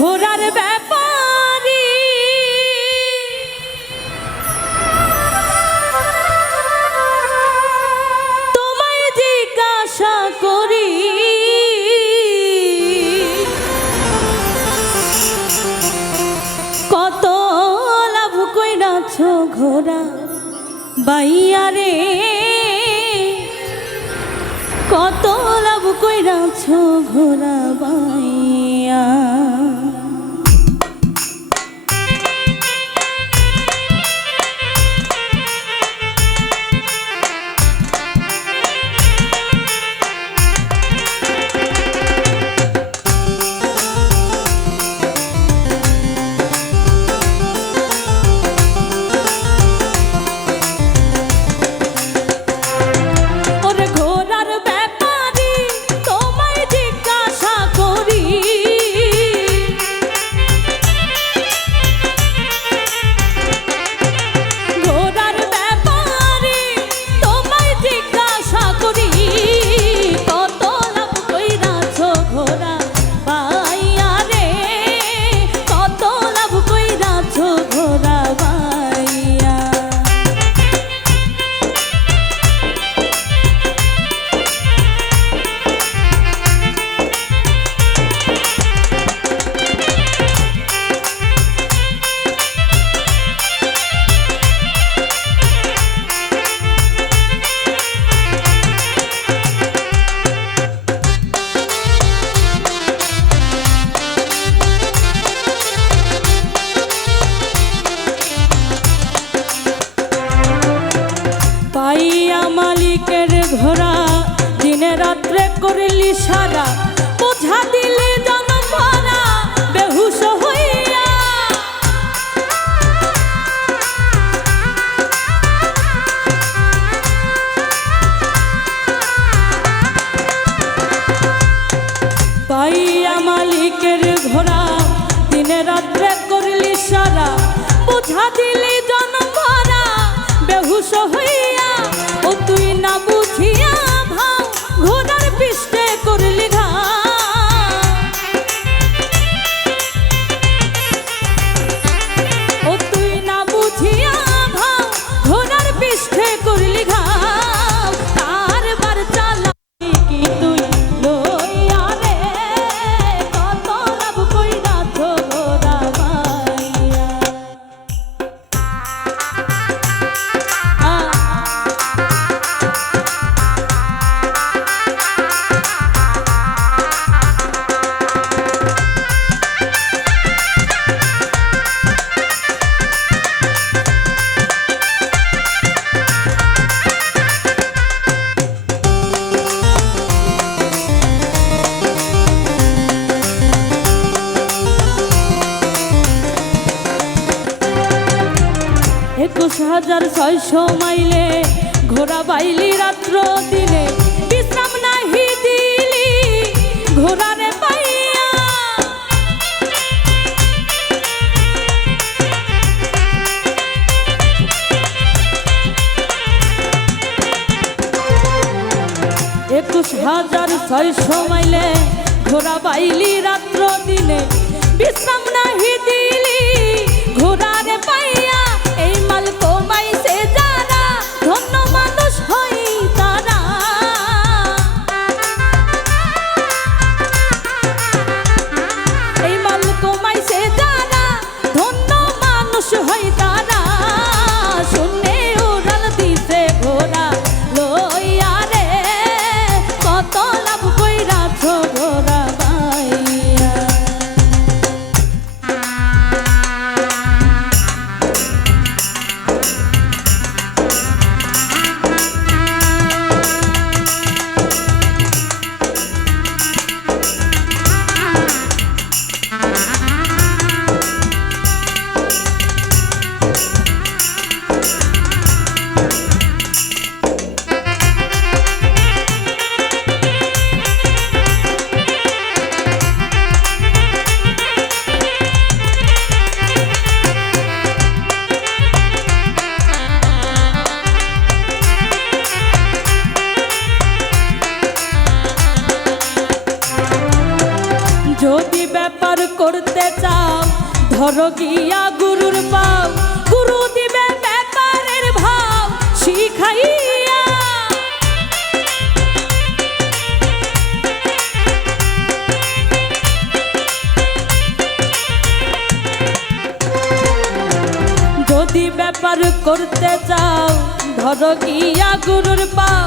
ঘোড়ার ব্যাপারী তোমায় জিজ্ঞাসা করি কত লাভ কইরাছ ঘোড়া বাইয়া রে, কত লাভ কইরাছ ঘোড়া বাইয়া। পাইয়া মালিকের ঘোড়া দিনে রাত্রে করলি সারা, বোঝা দিলে জনম ভরা বেহুশ হইয়া। পাইয়া মালিকের ঘোড়া দিনে রাত্রে করলি সারা, বোঝা দিলি জনম ভরা বেহুশ হইয়া। ও তুই না বুঝিয়া ভাও ঘোড়ার পৃষ্ঠে করলি ঘা, ও তুই না বুঝিয়া ভাও ঘোড়ার পৃষ্ঠে করলি ঘা। তার বার চালাই কি তুই লইয়া রে, কত লাভ কইরাছ ঘোড়া বাইয়া। একুশ হাজার ৬০০ মাইলে ঘোড়া বাইলি রাত্র দিনে, বিশ্রাম নাহি দিলি ঘোড়ারে পাইয়া। ২১,৬০০ মাইলে ঘোড়া বাইলি রাত্র দিনে, বিশ্রাম নাহি দিলি ঘোড়ারে পাইয়া। এই মাল কমাইছে যারা ধন্য মানুষ হই তারা, এই মাল কমাইছে যারা ধন্য মানুষ হই তারা। শূন্যে উড়াল দিছে ঘোড়া লইয়া রে, কত লাভ কইরাছ ঘোড়া বাইয়া। ব্যাপার করতে চাও ধরো গিয়া গুরুর পাও, গুরু দিবে ব্যাপারের ভাব শিখাইয়া। যদি ব্যাপার করতে চাও ধরো গিয়া গুরুর পাও,